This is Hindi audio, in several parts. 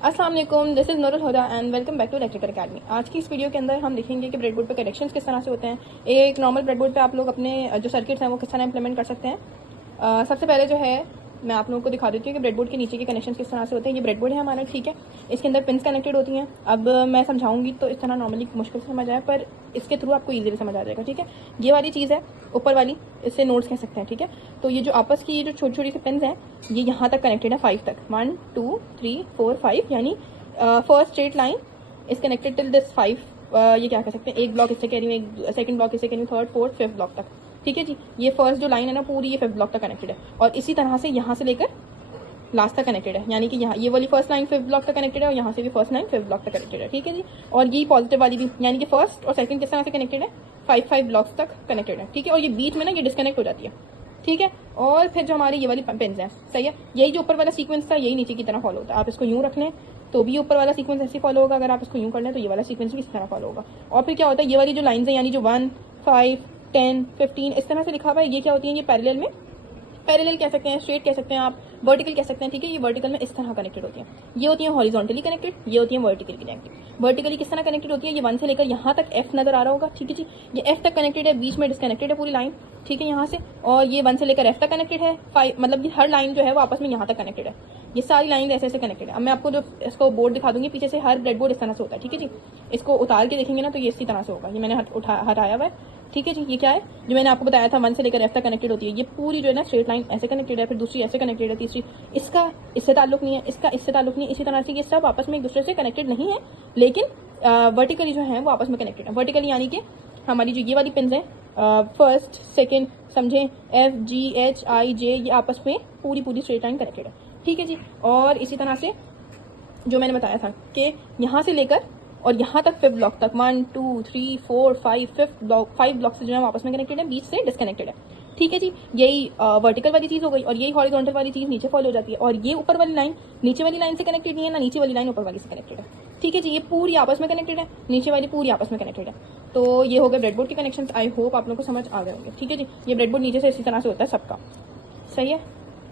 अस्सलाम वालेकुम, this is Noorul Huda and welcome back to electrical academy. आज की इस वीडियो के अंदर हम देखेंगे कि ब्रेडबोर्ड पे कनेक्शंस किस तरह से होते हैं। एक नॉर्मल ब्रेडबोर्ड पे आप लोग अपने जो सर्किट्स हैं वो किस तरह इंप्लीमेंट कर सकते हैं। सबसे पहले जो है मैं आप लोगों को दिखा देती हूँ कि ब्रेडबोर्ड के नीचे के कनेक्शन किस तरह से होते हैं। ये ब्रेडबोर्ड है हमारा, ठीक है। इसके अंदर पिन्स कनेक्टेड होती हैं। अब मैं समझाऊंगी तो इस तरह नॉर्मली मुश्किल से समझ आए, पर इसके थ्रू आपको ईजिली समझ आ जाएगा, ठीक है। ये वाली चीज़ है ऊपर वाली, इससे नोट्स कह सकते हैं, ठीक है। तो ये जो आपस की ये जो छोटी छोटी सी पिन्स हैं ये यहाँ तक कनेक्टेड है, 5 तक, 1 2 3 4 5, यानी first straight line is connected till this 5। ये क्या कह सकते हैं, एक ब्लॉक इससे कह रही हूँ, एक सेकंड ब्लॉक इससे कह रही हूँ, थर्ड फोर्थ फिफ्थ ब्लॉक तक, ठीक है जी। ये फर्स्ट जो लाइन है ना पूरी ये फिफ्थ ब्लॉक तक कनेक्टेड है, और इसी तरह से यहाँ से लेकर लास्ट तक कनेक्टेड है, यानी कि यहाँ ये वाली फर्स्ट लाइन फिफ्थ ब्लॉक तक कनेक्टेड है और यहाँ से भी फर्स्ट लाइन फिफ्थ ब्लॉक तक कनेक्टेड है, ठीक है जी। और ये पॉजिटिव वाली भी, यानी कि फर्स्ट और सेकंड किस तरह से कनेक्टेड है, 5 ब्लॉक्स तक कनेक्टेड है, ठीक है। और ये बीच में ना ये डिस्कनेक्ट हो जाती है, ठीक है। और फिर जो हमारी ये वाली पिन्स हैं, सही है, यही जो ऊपर वाला सीक्वेंस था यही नीचे की तरह फॉलो होता है। आप इसको यूँ रख लें तो भी ऊपर वाला सीक्वेंस ऐसे फॉलो होगा, अगर आप इसको यूँ कर लें तो ये वाला सीक्वेंस भी इस तरह फॉलो होगा। और फिर क्या होता है, ये वाली जो लाइन्स हैं यानी जो 1 5 10 15 इस तरह से लिखा हुआ है, ये क्या होती है, ये पैरेलल में, पैरेलल कह सकते हैं, स्ट्रेट कह सकते हैं आप, वर्टिकल कह सकते हैं, ठीक है। ये वर्टिकल में इस तरह कनेक्टेड होती हैं। ये होती है हॉरिजॉन्टली कनेक्टेड, ये होती है वर्टिकली कनेक्टेड। वर्टिकली किस तरह कनेक्टेड होती है, ये 1 से लेकर यहाँ तक F नजर आ रहा होगा, ठीक है जी। ये F तक कनेक्टेड है, बीच में डिस्कनेक्टेड है पूरी लाइन, ठीक है, यहाँ से। और ये 1 से लेकर F तक कनेक्टेड है, 5, मतलब ये हर लाइन जो है वो आपस में यहाँ तक कनेक्टेड है। ये सारी लाइन ऐसे ऐसे कनेक्टेड है। अब मैं आपको जो इसको बोर्ड दिखा दूंगी पीछे से, हर ब्रेडबोर्ड इस तरह से होता है, ठीक है जी। इसको उतार के देखेंगे ना तो ये इसी तरह से होगा। ये मैंने हटाया हुआ है, ठीक है जी। ये क्या है जो मैंने आपको बताया था 1 से लेकर F तक कनेक्टेड होती है, ये पूरी जो है ना स्ट्रेट लाइन ऐसे कनेक्टेड है, फिर दूसरी ऐसे कनेक्टेड है, तीसरी इसका इससे ताल्लुक नहीं है, इसका इससे ताल्लुक नहीं है, इसी तरह से ये सब आपस में एक दूसरे से कनेक्टेड नहीं है, लेकिन वर्टिकली जो है वो आपस में कनेक्टेड है। वर्टिकली यानी कि हमारी जो ये वाली पिन्स हैं, फर्स्ट सेकेंड, समझें, FGHIJ, ये आपस में पूरी पूरी स्ट्रेट लाइन कनेक्टेड है, ठीक है जी। और इसी तरह से जो मैंने बताया था कि यहाँ से लेकर और यहाँ तक फिफ्थ ब्लॉक तक, 1 2 3 4 5 फिफ्थ ब्लॉक, 5 ब्लॉक से जो है आपस में कनेक्टेड है, बीच से डिस्कनेक्टेड है, ठीक है जी। यही वर्टिकल वाली चीज हो गई, और यही हॉरिजॉन्टल वाली चीज नीचे फॉलो हो जाती है। और ये ऊपर वाली लाइन नीचे वाली लाइन से कनेक्टेड नहीं है, ना नीचे वाली लाइन ऊपर वाली से कनेक्टेड है, ठीक है जी। ये पूरी आपस में कनेक्टेड है, नीचे वाली पूरी आपस में कनेक्टेड है। तो ये हो गए ब्रेडबोर्ड के कनेक्शन। आई होप आप लोग को समझ आ गए होंगे, ठीक है जी। ये ब्रेडबोर्ड नीचे से इसी तरह से होता है सबका, सही है।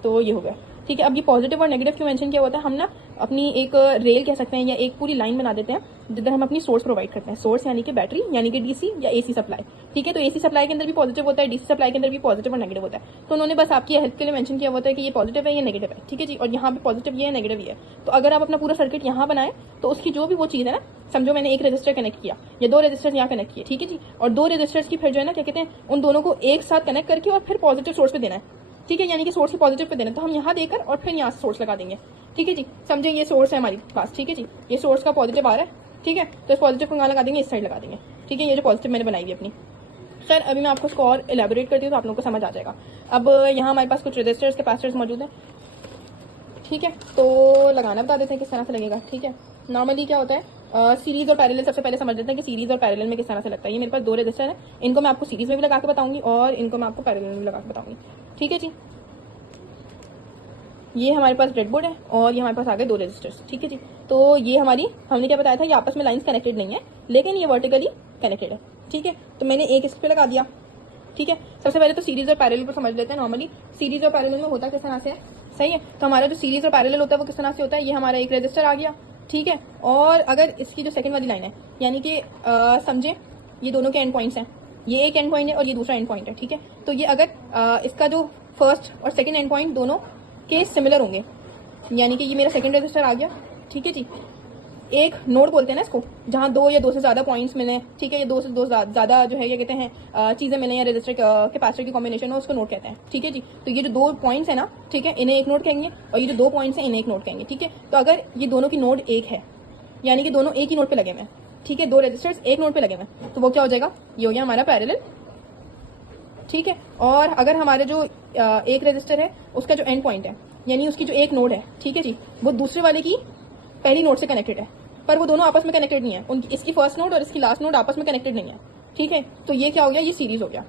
तो ये हो गया, ठीक है। अब ये पॉजिटिव और नेगेटिव क्यों मेंशन किया होता है, हम ना अपनी एक रेल कह सकते हैं या एक पूरी लाइन बना देते हैं जिधर हम अपनी सोर्स प्रोवाइड करते हैं। सोर्स यानी कि बैटरी, यानी कि डीसी या एसी सप्लाई, ठीक है। तो एसी सप्लाई के अंदर भी पॉजिटिव होता है, डीसी सप्लाई के अंदर भी पॉजिटिव और नेगेटिव होता है। तो उन्होंने बस आपकी हेल्प के लिए मेंशन किया होता है कि ये पॉजिटिव है, ये नेगेटिव है, ठीक है जी। और यहाँ पे पॉजिटिव ये है, नेगेटिव ये है। तो अगर आप अपना पूरा सर्किट यहाँ बनाए तो उसकी जो भी वो चीज़ है ना, समझो मैंने एक रजिस्टर कनेक्ट किया या 2 रजिस्टर यहाँ कनेक्ट किए, ठीक है जी। और 2 रजिस्टर्स की फिर जो है ना क्या कहते हैं, उन दोनों को एक साथ कनेक्ट करके और फिर पॉजिटिव सोर्स पे देना है, ठीक है। यानी कि सोर्स के पॉजिटिव पे देना, तो हम यहाँ देकर और फिर यहाँ से सोर्स लगा देंगे, ठीक है जी। समझे, ये सोर्स है हमारी पास, ठीक है जी। ये सोर्स का पॉजिटिव आ रहा है, ठीक है। तो इस पॉजिटिव को कहाँ लगा देंगे, इस साइड लगा देंगे, ठीक है। ये जो पॉजिटिव मैंने बनाई हुई अपनी, खैर अभी मैं आपको इसको और एलेबोरेट करती हूँ तो आप लोगों को समझ आ जाएगा। अब यहाँ हमारे पास कुछ रजिस्टर्स कैपेसिटर्स मौजूद हैं, ठीक है। तो लगाना बता देते हैं किस तरह से लगेगा, ठीक है। नॉर्मली क्या होता है, सीरीज और पैरेलल सबसे पहले समझ लेते हैं कि सीरीज और पैरेलल में किस तरह से लगता है। ये मेरे पास 2 रजिस्टर हैं, इनको मैं आपको सीरीज में भी लगा के बताऊंगी और इनको मैं आपको पैरेलल में भी लगा के बताऊंगी, ठीक है जी। ये हमारे पास ब्रेडबोर्ड है और ये हमारे पास आ गए 2 रजिस्टर्स, ठीक है जी। तो ये हमारी, हमने क्या बताया था, ये आपस में लाइंस कनेक्टेड नहीं है लेकिन ये वर्टिकली कनेक्टेड है, ठीक है। तो मैंने एक इस पे लगा दिया, ठीक है। सबसे पहले तो सीरीज और पैरेलल को समझ लेते हैं। नॉर्मली सीरीज और पैरेलल में होता किस तरह से है, सही है। तो हमारा जो सीरीज और पैरेलल होता है वो किस तरह से होता है, ये हमारा एक रजिस्टर आ गया, ठीक है। और अगर इसकी जो सेकंड वाली लाइन है, यानी कि समझे ये दोनों के एंड पॉइंट्स हैं, ये एक एंड पॉइंट है और ये दूसरा एंड पॉइंट है, ठीक है। तो ये अगर इसका जो फर्स्ट और सेकंड एंड पॉइंट दोनों के सिमिलर होंगे, यानी कि ये मेरा सेकंड रजिस्टर आ गया, ठीक है जी। एक नोड बोलते हैं ना इसको, जहाँ 2 या 2 से ज्यादा पॉइंट्स मिले, ठीक है। ये 2 से 2 ज्यादा जो है क्या कहते हैं चीजें मिले या रजिस्टर कैपेसिटर की कॉम्बिनेशन हो, उसको नोड कहते हैं, ठीक है जी। तो ये जो 2 पॉइंट्स है ना, ठीक है, इन्हें एक नोड कहेंगे, और ये जो 2 पॉइंट्स हैं इन्हें एक नोड कहेंगे, ठीक है। तो अगर ये दोनों की नोड एक है, यानी कि दोनों एक ही नोड पे लगे हुए हैं, ठीक है, 2 रजिस्टर्स एक नोड पे लगे हुए हैं, तो वो क्या हो जाएगा, ये हो गया हमारा पैरेलल, ठीक है। और अगर हमारे जो एक रजिस्टर है उसका जो एंड पॉइंट है, यानी उसकी जो एक नोड है, ठीक है जी, वो दूसरे वाले की पहली नोड से कनेक्टेड है, पर वो दोनों आपस में कनेक्टेड नहीं है, उनकी इसकी फर्स्ट नोड और इसकी लास्ट नोड आपस में कनेक्टेड नहीं है, ठीक है। तो ये क्या हो गया, ये सीरीज हो गया,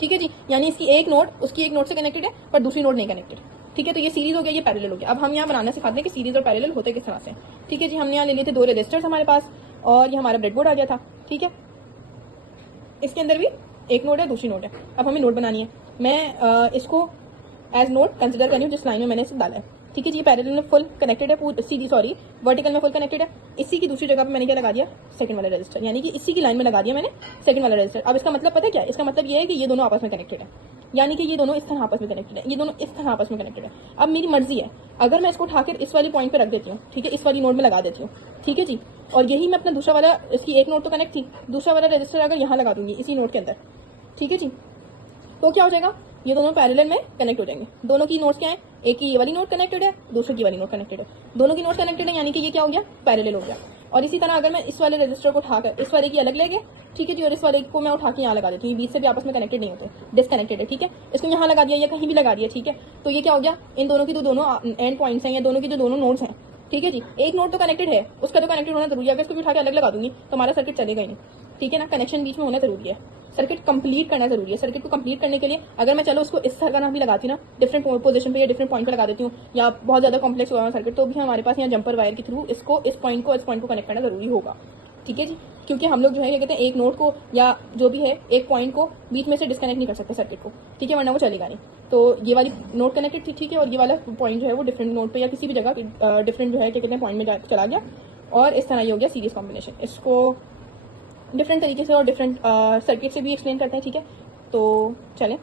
ठीक है जी। यानी इसकी एक नोड उसकी एक नोड से कनेक्टेड है पर दूसरी नोड नहीं कनेक्टेड, ठीक है। तो ये सीरीज हो गया, ये पैरेलल हो गया। अब हम यहाँ बनाना सिखाते हैं कि सीरीज और पैरेलल होते किस तरह से, ठीक है जी। हमने यहाँ ले लिए थे 2 रजिस्टर्स हमारे पास और ये हमारा ब्रेडबोर्ड आ गया था, ठीक है। इसके अंदर भी एक नोड है, दूसरी नोड है। अब हमें नोड बनानी है, मैं इसको एज नोड कंसिडर कर रही हूँ जिस लाइन में मैंने इसे डाला है, ठीक है जी, ये पैरेलल में फुल कनेक्टेड है, वर्टिकल में फुल कनेक्टेड है। इसी की दूसरी जगह पे मैंने क्या लगा दिया, सेकंड वाला रजिस्टर, यानी कि इसी की लाइन में लगा दिया मैंने सेकंड वाला रजिस्टर। अब इसका मतलब पता है क्या है, इसका मतलब ये है कि ये दोनों आपस में कनेक्टेड है, यानी कि ये दोनों इस तरह आपस में कनेक्टेड है, ये दोनों इस तरह आपस में कनेक्टेड है। अब मेरी मर्जी है, अगर मैं इसको उठाकर इस वाली पॉइंट पे रख देती हूँ, ठीक है, इस वाली नोड में लगा देती हूँ, ठीक है जी, और यही मैं अपना दूसरा वाला, इसकी एक नोड तो कनेक्ट थी, दूसरा वाला रजिस्टर अगर यहाँ लगा दूंगी इसी नोड के अंदर, ठीक है जी, तो क्या हो जाएगा, ये दोनों पैरेलल में कनेक्ट हो जाएंगे। दोनों की नोड्स क्या है, एक की ये वाली नोड कनेक्टेड है, दूसरे की वाली नोड कनेक्टेड है, दोनों की नोड कनेक्टेड है, यानी कि ये क्या हो गया, पैरेलल हो गया। और इसी तरह अगर मैं इस वाले रजिस्टर को उठाकर इस वाले की अलग ले गए, ठीक है जी, और इस वाले को मैं उठा के यहाँ लगा देती हूँ, बीच से भी आपस में कनेक्टेड नहीं होते, डिसकनेक्टेड है, ठीक है, इसको यहाँ लगा दिया या कहीं भी लगा दिया, ठीक है, तो ये क्या हो गया, इन दोनों की जो दोनों एंड पॉइंट्स हैं या दोनों की जो दोनों नोड्स हैं, ठीक है जी, एक नोड तो कनेक्टेड है, उसका तो कनेक्टेड होना जरूरी है, अगर इसको भी उठा के अलग लगा दूंगी तो हमारा सर्किट चलेगा ही नहीं, ठीक है ना, कनेक्शन बीच में होना जरूरी है, सर्किट कंप्लीट करना जरूरी है। सर्किट को कंप्लीट करने के लिए अगर मैं चलो उसको इस तरह का ना भी लगाती ना, डिफरेंट पोजीशन पे या डिफरेंट पॉइंट पे लगा देती हूँ, या बहुत ज्यादा कॉम्प्लेक्स हुआ सर्किट, तो भी हमारे पास यहाँ जंपर वायर के थ्रू इसको इस पॉइंट को कनेक्ट करना जरूरी होगा, ठीक है जी, क्योंकि हम लोग जो है क्या कहते हैं, एक नोड को या जो भी है एक पॉइंट को बीच में से डिस्कनेक्ट नहीं कर सकते सर्किट को, ठीक है, वरना वो चलेगा नहीं। तो ये वाली नोड कनेक्टेड थी, ठीक है, और ये वाला पॉइंट जो है वो डिफरेंट नोड पे या किसी भी जगह डिफरेंट जो है क्या कहते हैं पॉइंट में चला गया, और इस तरह ये हो गया सीरीज कॉम्बिनेशन। इसको डिफरेंट तरीके से और डिफरेंट सर्किट से भी एक्सप्लेन करते हैं, ठीक है, तो चलें।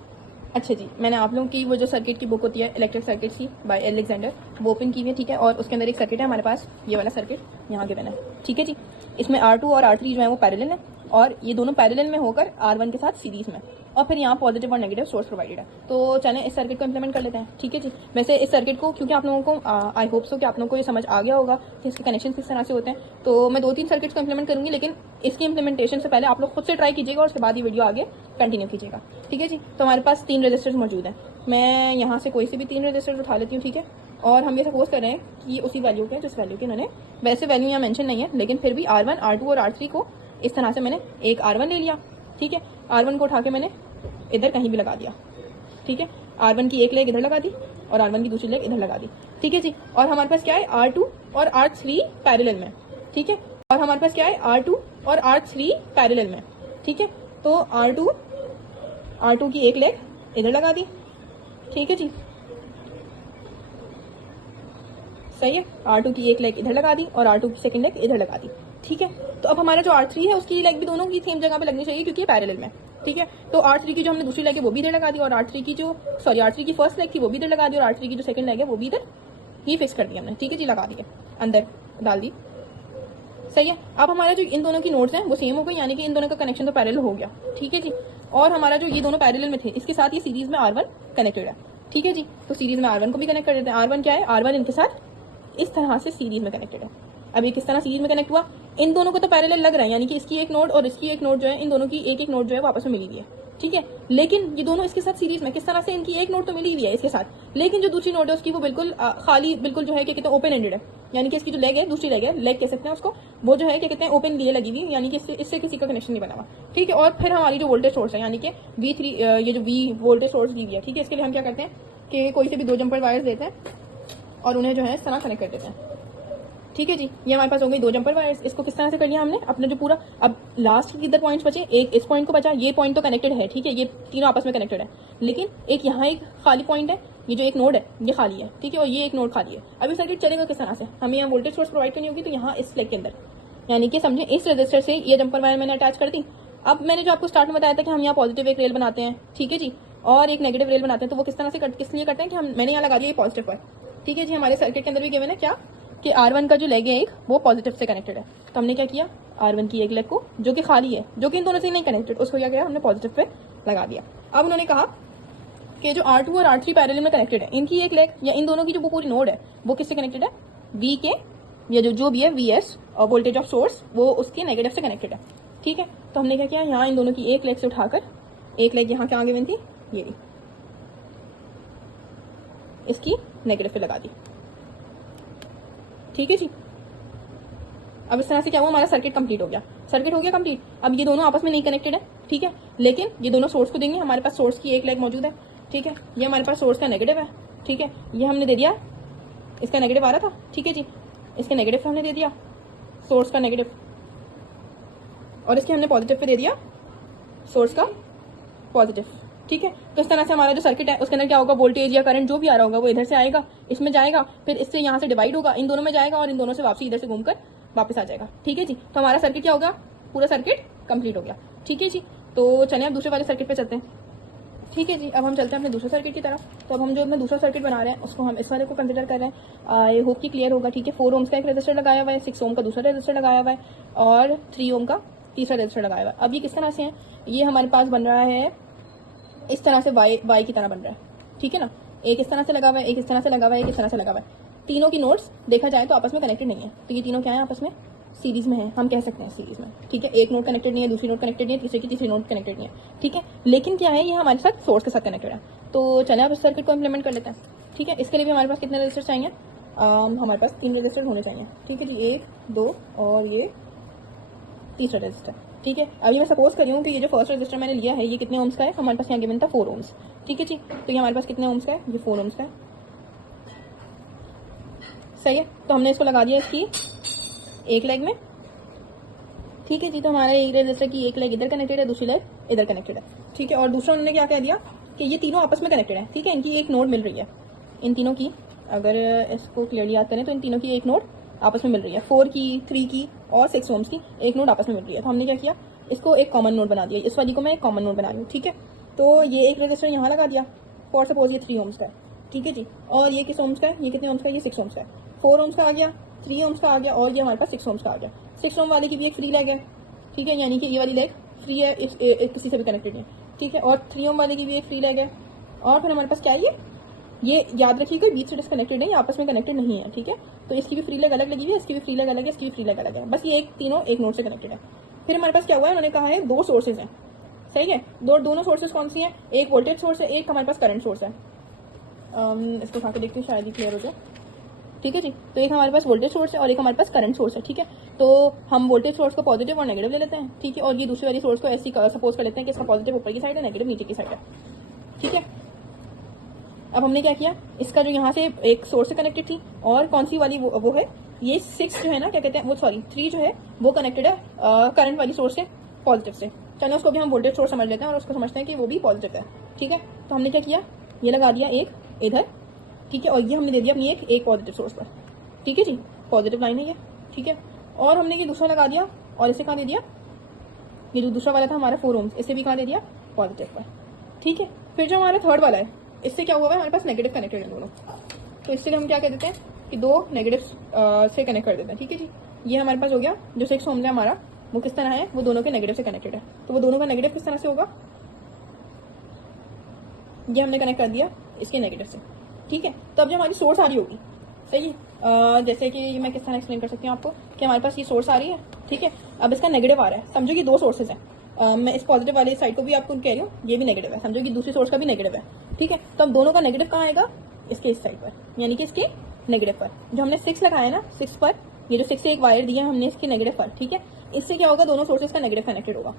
अच्छा जी, मैंने आप लोगों की वो जो सर्किट की बुक होती है इलेक्ट्रिक सर्किट की बाय एलेक्जेंडर, वो ओपन की हुई है, ठीक है, और उसके अंदर एक सर्किट है हमारे पास, ये वाला सर्किट यहाँ गिवन है, ठीक है जी, इसमें R2 और R3 जो है वो पैरेलल है, और ये दोनों पैरेलल में होकर R1 के साथ सीरीज में, और फिर यहाँ पॉजिटिव और नेगेटिव सोर्स प्रोवाइडेड है। तो चलें इस सर्किट को इंप्लीमेंट कर लेते हैं, ठीक है जी। वैसे इस सर्किट को क्योंकि आप लोगों को आई होप सो कि आप लोगों को ये समझ आ गया होगा कि इसके कनेक्शन किस तरह से होते हैं, तो मैं 2-3 सर्किट्स को इंप्लीमेंट करूंगी, लेकिन इसकी इंप्लीमेंटेशन से पहले आप लोग खुद से ट्राई कीजिएगा और उसके बाद ये वीडियो आगे कंटिन्यू कीजिएगा, ठीक है जी। तो हमारे पास 3 रजिस्टर्स मौजूद हैं, मैं यहाँ से कोई से भी 3 रजिस्टर्स उठा लेती हूँ, ठीक है, और हम ये सपोज कर रहे हैं कि ये उसी वैल्यू के जिस वैल्यू के इन्होंने, वैसे वैल्यू यहाँ मेंशन नहीं है, लेकिन फिर भी R1, R2 और R3 को इस तरह से मैंने एक R1 ले लिया, ठीक है, R1 को उठा के मैंने इधर कहीं भी लगा दिया, ठीक है, R1 की एक लेग इधर लगा दी और R1 की दूसरी लेग इधर लगा दी, ठीक है जी। और हमारे पास क्या है, R2 और R3 पैरेलल में, ठीक है, और हमारे पास क्या है, R2 और R3 पैरेलल में, ठीक है, तो R2 की एक लेग इधर लगा दी, ठीक है जी, सही है, R2 की एक लेग इधर लगा दी और R2 की सेकंड लेग इधर लगा दी, ठीक है। तो अब हमारा जो R3 है उसकी लेग भी दोनों की सेम जगह पे लगनी चाहिए क्योंकि पैरेलल में, ठीक है। तो R3 की जो हमने दूसरी लेग है वो भी इधर लगा दी, और R3 की फर्स्ट लेग थी वो भी इधर लगा दी, और R3 की जो सेकंड लेग है वो भी इधर ही फिक्स कर दी हमने, ठीक है जी, लगा दिया, अंदर डाल दी, सही है। अब हमारा जो इन दोनों की नोड्स हैं वो सेम हो गई, यानी कि इन दोनों का कनेक्शन तो पैरेलल हो गया, ठीक है जी। और हमारा जो ये दोनों पैरेलल में थे, इसके साथ ये सीरीज में R1 कनेक्टेड है, ठीक है जी। तो सीरीज में R1 को भी कनेक्ट कर देते हैं। R1 क्या है, R1 इनके साथ इस तरह से सीरीज में कनेक्टेड है। अब ये किस तरह सीरीज में कनेक्ट हुआ, इन दोनों को तो पैरेलल लग रहा है, यानी कि इसकी एक नोड और इसकी एक नोड जो है, इन दोनों की एक नोड जो है वो आपस में मिली हुई है, ठीक है। लेकिन ये दोनों इसके साथ सीरीज में किस तरह से, इनकी एक नोड तो मिली हुई है इसके साथ, लेकिन जो दूसरी नोड है उसकी वो बिल्कुल खाली, बिल्कुल जो है क्या कहते हैं ओपन एंडेड है, यानी कि इसकी जो लेग है, दूसरी लेग कह सकते हैं उसको, वो जो है क्या कहते हैं ओपन लिए लगी हुई, यानी कि इससे किसी का कनेक्शन नहीं बना हुआ, ठीक है। और फिर हमारी जो वोल्टेज सोर्स है, यानी कि V3, ये जो V वोल्टेज सोर्स दी गई है, ठीक है, इसके लिए हम क्या करते हैं कि कोई से भी 2 जंपर वायर्स देते हैं और उन्हें जो है इस तरह कनेक्ट कर देते हैं, ठीक है जी। ये हमारे पास हो गई 2 जंपर वायर्स। इसको किस तरह से कर लिया हमने, अपना जो पूरा, अब लास्ट किधर पॉइंट्स बचे, एक इस पॉइंट को बचा, ये पॉइंट तो कनेक्टेड है, ठीक है, ये तीनों आपस में कनेक्टेड है, लेकिन एक यहाँ एक खाली पॉइंट है, ये जो एक नोड है ये खाली है, ठीक है, और ये एक नोड खाली है। अभी सर्किट चलेगा किस तरह से, हमें यहाँ वोल्टेज सोर्स प्रोवाइड करनी होगी, तो यहाँ इस लेग के अंदर, यानी कि समझे इस रजिस्टर से ये जंपर वायर मैंने अटैच कर दी। अब मैंने जो आपको स्टार्ट में बताया था कि हम यहाँ पॉजिटिव एक रेल बनाते हैं, ठीक है जी, और एक नेगेटिव रेल बनाते हैं, तो वो किस तरह से किस लिए करते हैं कि मैंने यहाँ लगा दिया ये पॉजिटिव पर, ठीक है जी। हमारे सर्किट के अंदर भी गिवन है क्या कि R1 का जो लेग है एक, वो पॉजिटिव से कनेक्टेड है, तो हमने क्या किया, R1 की एक लेग को जो कि खाली है, जो कि इन दोनों से नहीं कनेक्टेड, उसको क्या किया हमने पॉजिटिव पे लगा दिया। अब उन्होंने कहा कि जो R2 और R3 पैरेलल में कनेक्टेड है, इनकी एक लेग या इन दोनों की जो पूरी नोड है वो किससे कनेक्टेड है, V के, या जो भी है VS और वोल्टेज ऑफ सोर्स, वो उसके नेगेटिव से कनेक्टेड है, ठीक है। तो हमने क्या किया, यहाँ इन दोनों की एक लेग से उठाकर, एक लेग यहाँ क्या आगे बनी थी, ये इसकी नेगेटिव पे लगा दी, ठीक है जी। अब इस तरह से क्या हुआ, हमारा सर्किट कंप्लीट हो गया, सर्किट हो गया कंप्लीट। अब ये दोनों आपस में नहीं कनेक्टेड है, ठीक है, लेकिन ये दोनों सोर्स को देंगे, हमारे पास सोर्स की एक लेग मौजूद है, ठीक है, ये हमारे पास सोर्स का नेगेटिव है, ठीक है, ये हमने दे दिया, इसका नेगेटिव आ रहा था, ठीक है जी, इसके नेगेटिव हमने दे दिया सोर्स का नेगेटिव, और इसके हमने पॉजिटिव पे दे दिया सोर्स का पॉजिटिव, ठीक है। तो इस तरह से हमारा जो सर्किट है उसके अंदर क्या होगा, वोल्टेज या करंट जो भी आ रहा होगा वो इधर से आएगा, इसमें जाएगा, फिर इससे यहाँ से डिवाइड होगा, इन दोनों में जाएगा और इन दोनों से वापसी इधर से घूमकर वापस आ जाएगा। ठीक है जी। तो हमारा सर्किट क्या होगा, पूरा सर्किट कंप्लीट हो गया। ठीक है जी। तो चलिए अब दूसरे वाले सर्किट पे चलते हैं। ठीक है जी। अब हम चलते हैं अपने दूसरे सर्किट की तरफ। तो अब हम जो अपना दूसरा सर्किट बना रहे हैं उसको हम इस वाले को कंसिडर कर रहे हैं। आई होप कि क्लियर होगा। ठीक है। 4 ओम्स का एक रजिस्टर लगाया हुआ है, 6 ओम का दूसरा रजिस्टर लगाया हुआ है और 3 ओम का तीसरा रजिस्टर लगाया हुआ है। अब ये किस तरह से है, ये हमारे पास बन रहा है इस तरह से वाई की तरह बन रहा है। ठीक है ना। एक इस तरह से लगा हुआ है, एक इस तरह से लगा हुआ है, एक इस तरह से लगा हुआ है। तीनों की नोड्स देखा जाए तो आपस में कनेक्टेड नहीं है। तो ये तीनों क्या है, आपस में सीरीज में है, हम कह सकते हैं सीरीज में। ठीक है। एक नोड कनेक्टेड नहीं है, दूसरी नोड कनेक्टेड नहीं है, तीसरे की तीसरी नोड कनेक्टेड नहीं है। ठीक है। लेकिन क्या है, ये हमारे साथ सोर्स के साथ कनेक्टेड है। तो चले आप इस सर्किट को इम्प्लीमेंट कर लेते हैं। ठीक है। इसके लिए भी हमारे पास कितने रजिस्टर चाहिए, हमारे पास 3 रजिस्टर होने चाहिए। ठीक है जी। 1, 2 और ये तीसरा रजिस्टर। ठीक है। अभी मैं सपोज कर रही हूँ कि ये जो फर्स्ट रजिस्टर मैंने लिया है ये कितने ओम्स का है, हमारे पास यहाँ गिवन था 4 ओम्स। ठीक है जी। तो ये हमारे पास कितने ओम्स का है, ये 4 ओम्स का है। सही है। तो हमने इसको लगा दिया इसकी एक लेग में। ठीक है जी। तो हमारे एक रजिस्टर की एक लेग इधर कनेक्टेड है, दूसरी लेग इधर कनेक्टेड है। ठीक है। और दूसरा उन्होंने क्या कह दिया कि ये तीनों आपस में कनेक्टेड है। ठीक है। इनकी एक नोड मिल रही है, इन तीनों की, अगर इसको क्लियरली याद करें तो इन तीनों की एक नोड आपस में मिल रही है। 4 की, 3 की और 6 ओम्स की एक नोड आपस में मिल रही है। तो हमने क्या किया, इसको एक कॉमन नोड बना दिया। इस वाली को मैं एक कॉमन नोड बना रही हूँ। ठीक है। तो ये एक रजिस्टर यहाँ लगा दिया, फॉर सपोज ये 3 ओम्स का है। ठीक है जी। और ये किस ओम्स का है, ये कितने ओम्स का है, ये 6 ओम्स का है। 4 ओम्स का आ गया, 3 ओम्स का आ गया और ये हमारे पास 6 ओम्स का आ गया। 6 ओम वाले की भी एक फ्री लेग है। ठीक है। यानी कि ये वाली लेग फ्री है, किसी से भी कनेक्टेड है। ठीक है। और 3 ओम वाले की भी एक फ्री लेग है। और फिर हमारे पास क्या है, ये याद रखिएगा बीच से डिस्कनेक्टेड है, आपस में कनेक्टेड नहीं है। ठीक है। तो इसकी भी फ्री लेग अलग लगी हुई है, इसकी भी फ्री लेग अलग है, इसकी भी फ्री लेग अलग है। बस ये एक तीनों एक नोड से कनेक्टेड है। फिर हमारे पास क्या हुआ है, उन्होंने कहा है 2 सोर्सेज हैं। सही है। दोनों सोर्सेज कौन सी हैं, एक वोल्टेज सोर्स है, एक हमारे पास करंट सोर्स है। इसको उठा के देखते हैं, शायद ही क्लियर हो जाए। ठीक है जी। तो एक हमारे पास वोल्टेज सोर्स है और एक हमारे पास करंट सोर्स है। ठीक है। तो हम वोल्टेज सोर्स को पॉजिटिव और नेगेटिव ले लेते हैं। ठीक है। और ये दूसरी वाली सोर्स को ऐसी सपोज कर लेते हैं कि इसका पॉजिटिव ऊपर की साइड है, नेगेटिव नीचे की साइड है। ठीक है। अब हमने क्या किया, इसका जो यहाँ से एक सोर्स से कनेक्टेड थी और कौन सी वाली वो है, ये 6 जो है ना, क्या कहते हैं वो, सॉरी 3 जो है वो कनेक्टेड है करंट वाली सोर्स से, पॉजिटिव से। चलो उसको भी हम वोल्टेज सोर्स समझ लेते हैं और उसको समझते हैं कि वो भी पॉजिटिव है। ठीक है। तो हमने क्या किया, ये लगा दिया एक इधर। ठीक है। और ये हमने दे दिया अपनी एक पॉजिटिव सोर्स पर। ठीक है जी। पॉजिटिव लाइन है ये। ठीक है। और हमने ये दूसरा लगा दिया और इसे कहाँ दे दिया, ये जो दूसरा वाला था हमारा 4 ओम्स, इसे भी कहाँ दे दिया, पॉजिटिव पर। ठीक है। फिर जो हमारा थर्ड वाला है, इससे क्या हुआ है, हमारे पास नेगेटिव कनेक्टेड है दोनों। तो इससे हम क्या कह देते हैं कि 2 नेगेटिव से कनेक्ट कर देते हैं। ठीक है जी। ये हमारे पास हो गया, जो 6 ओम है हमारा वो किस तरह है, वो दोनों के नेगेटिव से कनेक्टेड है। तो वो दोनों का नेगेटिव किस तरह से होगा, ये हमने कनेक्ट कर दिया इसके नेगेटिव से। ठीक है। तो अब जो हमारी सोर्स आ रही होगी, सही है, जैसे कि मैं किस तरह एक्सप्लेन कर सकती हूँ आपको कि हमारे पास ये सोर्स आ रही है। ठीक है। अब इसका नेगेटिव आ रहा है, समझो कि 2 सोर्सेज हैं। मैं इस पॉजिटिव वाले साइड को भी आपको कह रही हूँ, ये भी नेगेटिव है, समझो कि दूसरी सोर्स का भी नेगेटिव है। ठीक है। तो अब दोनों का नेगेटिव कहाँ आएगा, इसके इस साइड पर, यानी कि इसके नेगेटिव पर। जो हमने 6 लगाया ना, 6 पर, ये जो 6 से एक वायर दिया हमने इसके नेगेटिव पर। ठीक है। इससे क्या होगा, दोनों सोर्सेज का नेगेटिव कनेक्टेड होगा।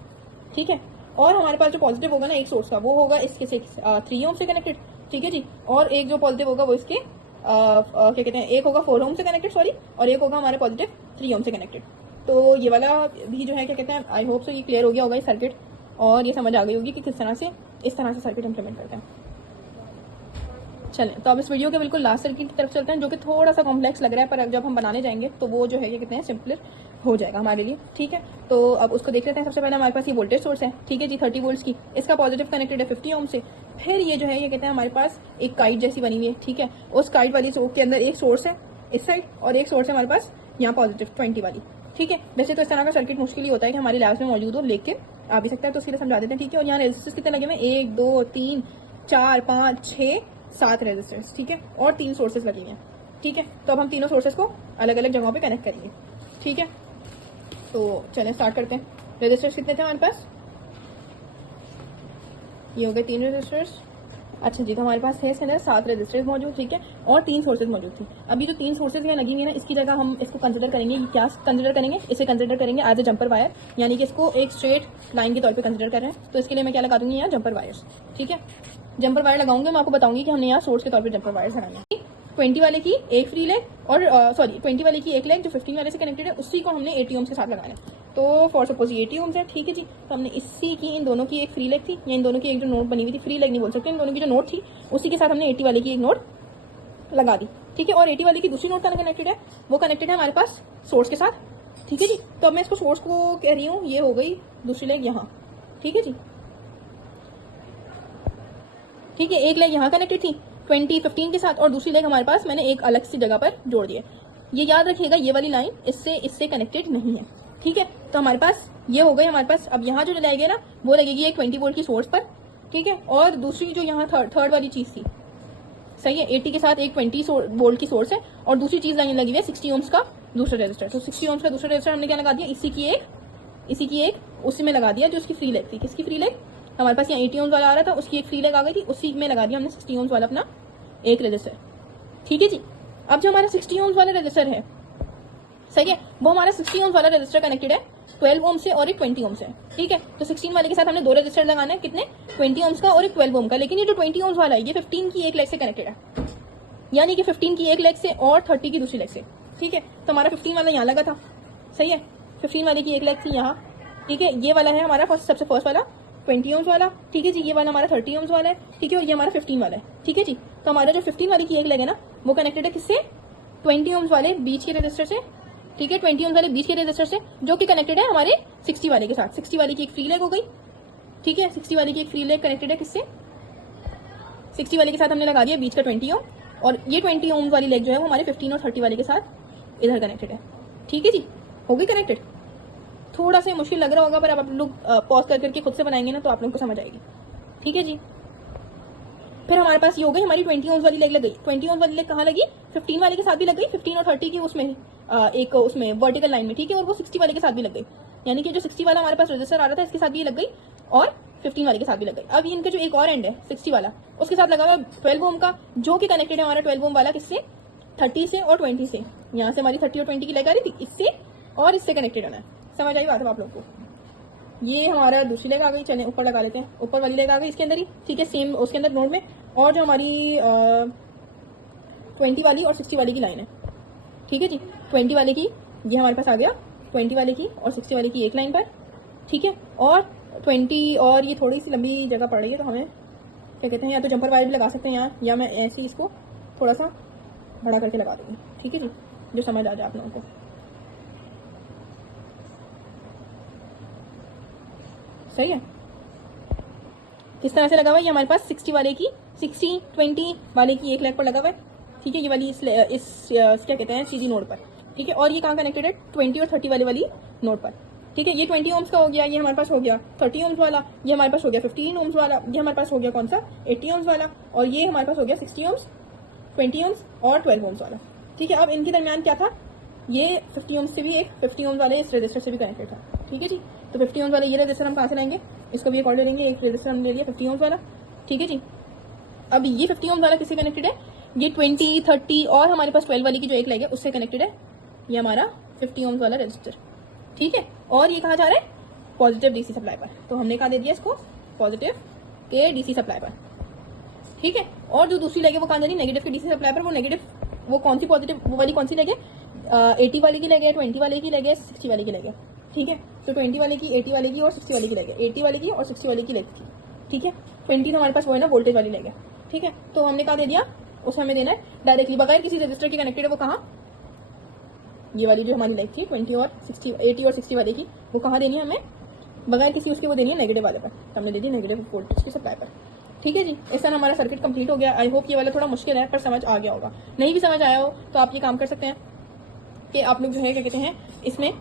ठीक है। और हमारे पास जो पॉजिटिव होगा ना एक सोर्स का, वो होगा इसके 3 ओम से कनेक्टेड। ठीक है जी। और एक जो पॉजिटिव होगा वो इसके क्या कहते हैं, एक होगा 4 ओम से कनेक्टेड, सॉरी, और एक होगा हमारे पॉजिटिव 3 ओम से कनेक्टेड। तो ये वाला भी जो है क्या कहते हैं, आई होप सो ये क्लियर हो गया होगा ये सर्किट, और ये समझ आ गई होगी कि किस तरह से इस तरह से सर्किट इंप्लीमेंट करते हैं। चलें, तो अब इस वीडियो के बिल्कुल लास्ट सर्किट की तरफ चलते हैं, जो कि थोड़ा सा कॉम्प्लेक्स लग रहा है, पर जब हम बनाने जाएंगे तो वो जो है क्या कहते हैं, सिंपलर हो जाएगा हमारे लिए। ठीक है। तो अब उसको देख लेते हैं। सबसे पहले हमारे पास ये वोल्टेज सोर्स है। ठीक है जी। 30 वोल्ट्स की, इसका पॉजिटिव कनेक्टेड है 50 ओम से। फिर ये जो है ये कहते हैं हमारे पास एक काइट जैसी बनी हुई है। ठीक है। उस काइट वाली चौक के अंदर एक सोर्स है इस साइड और एक सोर्स है हमारे पास यहाँ पॉजिटिव 20 वाली। ठीक है। वैसे तो इस तरह का सर्किट मुश्किल ही होता है कि हमारे लैब्स में मौजूद हो, लेकिन आ भी सकता है, तो उसके लिए समझा देते हैं। ठीक है। और यहाँ रेजिस्टर्स कितने लगे हुए, 1 2 3 4 5 6 7 रेजिस्टर्स। ठीक है। और 3 सोर्सेज लगे हुए हैं। ठीक है। तो अब हम तीनों सोर्सेज को अलग अलग जगहों पे कनेक्ट करेंगे। ठीक है। तो चलें स्टार्ट करते हैं। रेजिस्टर्स कितने थे हमारे पास, ये हो गए 3 रेजिस्टर्स। अच्छा जी। तो हमारे पास है इसके अंदर 7 रेजिस्टर्स मौजूद। ठीक है। और 3 सोर्सेज मौजूद थी। अभी जो 3 सोर्सेज हैं लगी हुई है ना, इसकी जगह हम इसको कंसिडर करेंगे, क्या कंसिडर करेंगे, इसे कंसिडर करेंगे एज ए जंपर वायर, यानी कि इसको एक स्ट्रेट लाइन के तौर पे कंसिडर कर रहे हैं। तो इसके लिए मैं क्या लगा दूंगी, यहाँ जंपर वायर्स। ठीक है। जंपर वायर लगाऊंगी, मैं आपको बताऊंगी कि हमने यहाँ सोर्स के तौर पर जंपर वायर्स लगाए हैं। 20 वाले की एक फ्री लेग और 20 वाले की एक लेग जो 15 वाले से कनेक्टेड है, उसी को हमने 80 ओम्स के साथ लगाना है। तो फॉर सपोज ये 80 ओम्स है, ठीक है जी। तो हमने इसी की इन दोनों की एक फ्री लेग थी, या इन दोनों की एक जो नोट बनी हुई थी, फ्री लेग नहीं बोल सकते, इन दोनों की जो नोट थी उसी के साथ हमने 80 वाले की एक नोट लगा दी, ठीक है। और 80 वाले की दूसरी नोट कहाँ कनेक्टेड है, वो कनेक्टेड है हमारे पास सोर्स के साथ, ठीक है जी। तो अब मैं इसको सोर्स को कह रही हूँ, ये हो गई दूसरी लेग यहाँ, ठीक है जी, ठीक है। एक लेग यहाँ कनेक्टेड थी 2015 के साथ, और दूसरी लेग हमारे पास मैंने एक अलग सी जगह पर जोड़ दिया। ये याद रखिएगा, ये वाली लाइन इससे कनेक्टेड नहीं है, ठीक है। तो हमारे पास ये हो गई हमारे पास। अब यहाँ जो लगेगी ना, वो लगेगी एक 20 वोल्ट की सोर्स पर, ठीक है। और दूसरी जो यहाँ थर्ड वाली चीज थी, सही है, 80 के साथ एक 20 वोल्ट की सोर्स है, और दूसरी चीज लाइन लगी हुई है 60 ओम्स का दूसरा रेजिस्टर। तो 60 ओम्स का दूसरा रेजिस्टर हमने क्या लगा दिया, इसी की एक उसी में लगा दिया, जो उसकी फ्री लेग थी। किसकी फ्री लेग, हमारे पास यहाँ 80 ओम्स वाला आ रहा था, उसकी एक फ्री लेग आ गई थी, उसी में लगा दिया हमने 60 ओम्स वाला अपना एक रेजिस्टर, ठीक है जी। अब जो हमारा 60 ओम्स वाला रेजिस्टर है, सही है, वो हमारा 60 ओम्स वाला रेजिस्टर कनेक्टेड है 12 ओम से और एक 20 ओम से, ठीक है। तो 16 वाले के साथ हमने दो रेजिस्टर लगाना है, कितने, 20 ओम्स का और एक 12 ओम का। लेकिन ये जो 20 ओम्स वाला है, ये 15 की एक लेग से कनेक्टेड है, यानी कि 15 की एक लेग से और 30 की दूसरी लेग से, ठीक है। तो हमारा 15 वाला यहाँ लगा था, सही है, 15 वाले की एक लेग थी यहाँ, ठीक है। ये वाला है हमारा सबसे फर्स्ट वाला 20 ओम्स वाला, ठीक है जी। ये वाला हमारा 30 ओम्स वाला है, ठीक है। और ये हमारा 15 वाला है, ठीक है जी। तो हमारा जो 15 वाली की एक लेग है ना, वो कनेक्टेड है किससे, 20 ओम्स वाले बीच के रेजिस्टर से, ठीक है, 20 ओम्स वाले बीच के रेजिस्टर से, जो कि कनेक्टेड है हमारे 60 वाले के साथ। 60 वाले की एक फ्री लेग हो गई, ठीक है, 60 वाले की एक फ्री लेग कनेक्टेड है किससे, 60 वाले के साथ हमने लगा दिया बीच का 20 ओम, और ये 20 ओम वाली लेग जो है वो हमारे 15 और 30 वाले के साथ इधर कनेक्टेड है, ठीक है जी, हो गई कनेक्टेड। थोड़ा सा मुश्किल लग रहा होगा, पर अब आप लोग पॉज कर करके खुद से बनाएंगे ना, तो आप लोगों को समझ आएगी, ठीक है जी। फिर हमारे पास ये हो गई हमारी 20 ओम्स वाली लेग लग गई। 20 ओम्स वाली लेग कहाँ लगी, 15 वाले के साथ भी लग गई, 15 और 30 की उसमें एक उसमें वर्टिकल लाइन में, ठीक है। और वो 60 वाले के साथ भी लग गई, यानी कि जो 60 वाला हमारे पास रजिस्टर आ रहा था, इसके साथ भी लग गई, और 15 वाले के साथ भी लग गई। अब इनका जो एक और एंड है 60 वाला, उसके साथ लगा हुआ 12 ओम का, जो कि कनेक्टेड है हमारा 12 ओम वाला किससे, 30 से और 20 से। यहाँ से हमारी 30 और 20 की लेग आ रही थी, इससे और इससे कनेक्टेड होना है। समझ आई बात है आप लोग को। ये हमारा दूसरी लेग आ गई, चलें ऊपर लगा लेते हैं, ऊपर वाली लेग आ गई इसके अंदर ही, ठीक है, सेम उसके अंदर नोड में। और जो हमारी 20 वाली और 60 वाली की लाइन है, ठीक है जी, 20 वाले की ये हमारे पास आ गया, 20 वाले की और 60 वाले की एक लाइन पर, ठीक है। और 20 और ये थोड़ी सी लंबी जगह पड़ रही है, तो हमें क्या कहते हैं, या तो जंपर वायर भी लगा सकते हैं यहाँ, या मैं ऐसे ही इसको थोड़ा सा बड़ा करके लगा दूंगी, ठीक है जी, जो समझ आ जाए आप लोगों को। सही है, किस तरह से लगा हुआ है, ये हमारे पास 60 वाले की 20 वाले की एक लेग पर लगा हुआ है, ठीक है। ये वाली इस क्या कहते हैं, सीधी नोड पर, ठीक है। और ये कहाँ कनेक्टेड है, 20 और 30 वाली नोड पर, ठीक है। ये 20 ओम्स का हो गया, ये हमारे पास हो गया 30 ओम्स वाला, ये हमारे पास हो गया 15 ओम्स वाला, ये हमारे पास हो गया कौन सा, 80 ओम्स वाला, और ये हमारे पास हो गया 60 ओम्स, 20 ओम्स और 12 ओम्स वाला, ठीक है। अब इनके दरमियान क्या था, ये 50 ओम्स से भी एक 50 ओम्स वाले इस रजिस्टर से भी कनेक्टेड था, ठीक है जी। तो 50 ओम्स वाले ये रजिस्टर हम कहाँ से लेंगे, इसको भी एक और ले लेंगे, एक रजिस्टर हमने ले लिया 50 ओम्स वाला, ठीक है जी। अब ये 50 ओम्स वाला किससे कनेक्टेड है, ये 20, 30 और हमारे पास 12 वाली की जो एक लेग है उससे कनेक्टेड है, ये हमारा 50 ओम्स वाला रजिस्टर, ठीक है। और ये कहाँ जा रहा है, पॉजिटिव डीसी सप्लाई पर, तो हमने कहा दे दिया इसको पॉजिटिव के डीसी सप्लाई पर, ठीक है। और जो दूसरी लेग है वो कहाँ जा रही है, नेगेटिव के डीसी सप्लाई पर। वो नेगेटिव, वो कौन सी पॉजिटिव, वो वाली कौन सी लेग है, 80 वाले की लेग है, 20 वाले की लेग है, 60 वाले की लेग है, ठीक है। तो 20 वाले की, 80 वाले की और 60 वाले की लेग है, 80 वाले की और 60 वाले की लेग थी, ठीक है। 20 हमारे पास वो है ना वोल्टेज वाली लेग है, ठीक है। तो हमने कहा दे दिया, उसमें हमें देना है डायरेक्टली बगैर किसी रजिस्टर के कनेक्टेड है, वो कहाँ, ये वाली जो हमारी लेग थी 20 और 60, 80 और 60 वाले की, वो कहाँ देनी है हमें, बगैर किसी उसके वो देनी है नेगेटिव वाले पर, तो हमने दे दी नेगेटिव वोल्टेज की सप्लाई पर, ठीक है जी। इस तरह हमारा सर्किट कंप्लीट हो गया। आई होप ये वाला थोड़ा मुश्किल है, पर समझ आ गया होगा। नहीं भी समझ आया हो तो आप ये काम कर सकते हैं कि आप लोग जो है क्या कहते हैं, इसमें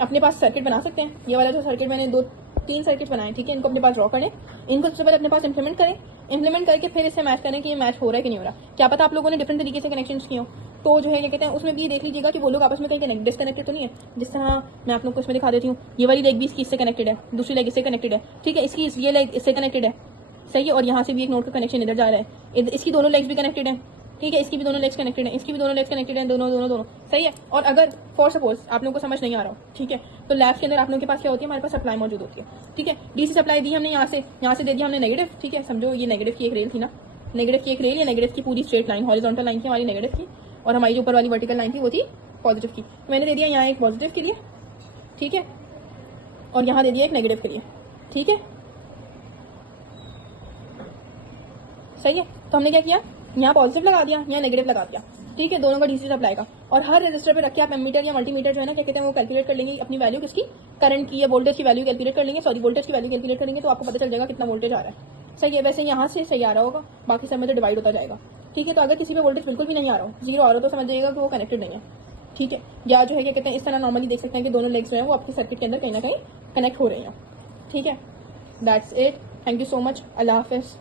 अपने पास सर्किट बना सकते हैं। ये वाला जो सर्किट मैंने 2-3 सर्किट बनाए, ठीक है, इनको अपने पास ड्रॉ करें, इनको सबसे पहले अपने पास इंप्लीमेंट करें, इंप्लीमेंट करके फिर इससे मैच करें कि ये मैच हो रहा है कि नहीं हो रहा। क्या पता आप लोगों ने डिफरेंट तरीके से कनेक्शन किए हो, तो जो है क्या कहते हैं, उसमें भी देख लीजिएगा कि वो लोग आपस में कहीं डिस्कनेक्टेड तो नहीं है। जिस तरह मैं आप लोग को इसमें दिखा देती हूँ, ये वाली लेग भी इसकी इससे कनेक्टेड है, दूसरी लेग इससे कनेक्टेड है, ठीक है, इसकी ये लेग इससे कनेक्टेड है, सही है। और यहाँ से भी एक नोड का कनेक्शन इधर जा रहा है, इसकी दोनों लेग्स भी कनेक्टेड है, ठीक है, इसकी भी दोनों लेग्स कनेक्टेड है, इसकी भी दोनों लेग्स कनेक्टेड है, दोनों सही है। और अगर फॉर सपोज आप लोगों को समझ नहीं आ रहा हो, ठीक है, तो लैब के अंदर आप लोगों के पास क्या होती है, हमारे पास सप्लाई मौजूद होती है, ठीक है। डीसी सप्लाई दी हमने, यहाँ से दे दिया हमने नेगेटिव, ठीक है, समझो ये नेगेटिव की एक रेल थी ना, नेगेटिव की एक रेल या नेगेटिव की पूरी स्ट्रेट लाइन, हॉरिजॉन्टल लाइन थी हमारी नेगेटिव की, और हमारी जो ऊपर वाली वर्टिकल लाइन थी वो थी पॉजिटिव की। मैंने दे दिया यहाँ एक पॉजिटिव के लिए, ठीक है, और यहाँ दे दिया एक नेगेटिव के लिए, ठीक है, सही है। तो हमने क्या किया, यहाँ पॉजिटिव लगा दिया, यहाँ नेगेटिव लगा दिया, ठीक है, दोनों का डीसी सप्लाई का। और हर रजिस्टर पे रख के आप एमीटर या मल्टीमीटर जो है ना क्या कहते हैं वो कैलकुलेट कर लेंगे अपनी वैल्यू किसकी, करंट की या वोल्टेज की वैल्यू कैलकुलेट कर लेंगे, सॉरी वोल्टेज की वैल्यू कैलकुलेट करेंगे, तो आपको पता चल जाएगा कितना वोल्टेज आ रहा है। सही है, वैसे यहाँ से सही आ रहा होगा, बाकी सब में तो डिवाइड होता जाएगा, ठीक है। तो अगर किसी पे वोल्टेज बिल्कुल भी नहीं आ रहा हो, जीरो आ रहा हो, तो समझ जाइएगा कि वो कनेक्टेड नहीं है, ठीक है। या जो है क्या कहते हैं इस तरह नॉर्मली देख सकते हैं कि दोनों लेग्स जो है वो आपके सर्किट के अंदर कहीं ना कहीं कनेक्ट हो रही हैं, ठीक है। That's it, thank you so much, Allah हाफिज़।